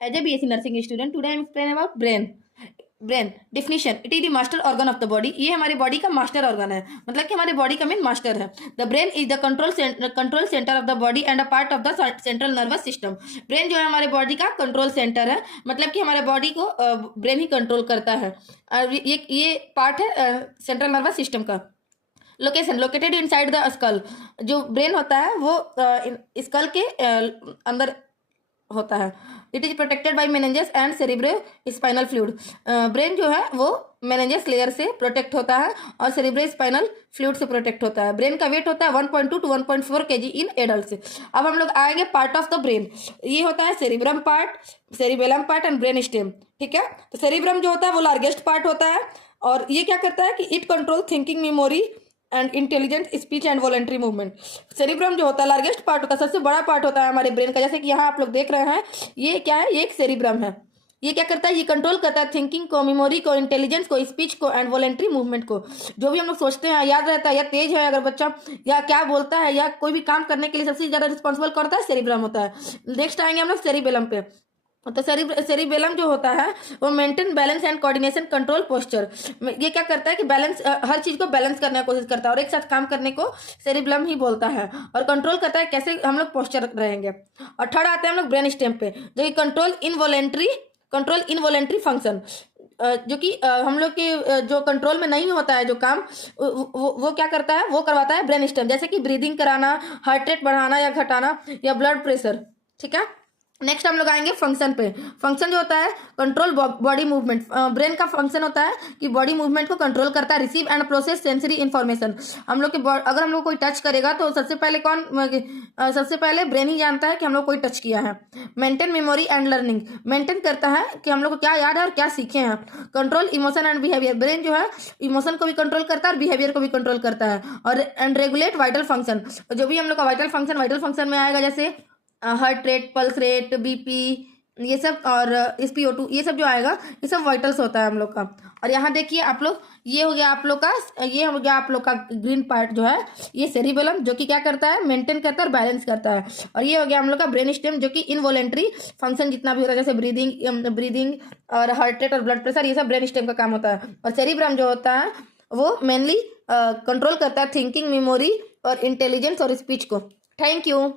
As a BSc nursing student, today I am explaining about brain. Brain definition, it is the master organ of the body. ये हमारी body का master organ है, मतलब कि हमारी body का main master है। The brain is the control centre of the body and a part of the central nervous system. Brain जो है हमारे बॉडी का कंट्रोल सेंटर है, मतलब कि हमारे बॉडी को ब्रेन ही कंट्रोल करता है। और ये पार्ट है सेंट्रल नर्वस सिस्टम का। Location, located inside the skull. जो ब्रेन होता है वो स्कल के अंदर होता है। It is protected by meninges and cerebro spinal fluid. Brain जो है वो मेनिंजेस लेयर से प्रोटेक्ट होता है और सेरिब्रो स्पाइनल फ्लूइड से प्रोटेक्ट होता है। ब्रेन का वेट होता है 1.2 टू 1.4 kg इन एडल्ट। अब हम लोग आएंगे पार्ट ऑफ द ब्रेन। ये होता है cerebrum part, cerebellum part and brain stem. ठीक है, तो सेरिब्रम जो होता है वो लार्जेस्ट पार्ट होता है और ये क्या करता है कि it control thinking, memory and intelligent speech and voluntary movement. Cerebrum जो होता है लार्जेस्ट पार्ट होता है, सबसे बड़ा पार्ट होता है हमारे ब्रेन का। जैसे कि यहाँ आप लोग देख रहे हैं, ये क्या है, ये एक सेरिब्रम है। ये क्या करता है, ये कंट्रोल करता है थिंकिंग को, मेमोरी को, इंटेलिजेंस को, स्पीच को एंड वॉलेंट्री मूवमेंट को। जो भी हम लोग सोचते हैं याद रहता है, या तेज है अगर बच्चा, या क्या बोलता है, या कोई भी काम करने के लिए सबसे ज्यादा रिस्पॉन्सिबल करता है, सेरिब्रम होता है। नेक्स्ट आएंगे हम लोग सेरिबेलम पे। तो सेरिबेलम जो होता है वो maintain balance and coordination, control, posture. ये क्या करता है कि बैलेंस, हर चीज को बैलेंस करने की कोशिश करता है और एक साथ काम करने को सेरिबेलम ही बोलता है। और कंट्रोल करता है कैसे हम लोग पोस्चर रहेंगे। और थर्ड आते हैं हम लोग ब्रेन स्टेम पे, जो कि कंट्रोल इनवॉलेंट्री फंक्शन। जो कि हम लोग के जो कंट्रोल में नहीं होता है जो काम, वो क्या करता है, वो करवाता है ब्रेन स्टेम। जैसे कि ब्रीदिंग कराना, हार्ट रेट बढ़ाना या घटाना, या ब्लड प्रेशर। ठीक है, नेक्स्ट हम लोग आएंगे फंक्शन पे। फंक्शन जो होता है कंट्रोल बॉडी मूवमेंट। ब्रेन का फंक्शन होता है कि बॉडी मूवमेंट को कंट्रोल करता है, receive and process sensory information. हम लोग के अगर हम लोग कोई टच करेगा तो सबसे पहले ब्रेन ही जानता है कि हम लोग कोई टच किया है। Maintain memory and learning, maintain करता है कि हम लोग को क्या याद है और क्या सीखे हैं। Control emotion and behaviour, brain जो है इमोशन को भी कंट्रोल करता है और बिहेवियर को भी कंट्रोल करता है। और एंड रेगुलेट वाइटल फंक्शन, जो भी हम लोग का वाइटल फंक्शन में आएगा, जैसे heart rate, pulse rate, BP, ये सब, और SpO2, ये सब जो आएगा ये सब वाइटल्स होता है हम लोग का। और यहाँ देखिए आप लोग, ये हो गया आप लोग का ग्रीन पार्ट जो है, ये सेरिबेलम, जो कि क्या करता है, मेंटेन करता है और बैलेंस करता है। और ये हो गया हम लोग का ब्रेन स्टेम, जो कि इनवॉलेंट्री फंक्शन जितना भी होता है, जैसे ब्रीदिंग और हार्ट रेट और ब्लड प्रेशर, ये सब ब्रेन स्टेम का काम होता है। और सेरिब्रम जो होता है वो मेनली कंट्रोल करता है थिंकिंग, मेमोरी और इंटेलिजेंस और स्पीच को। Thank you.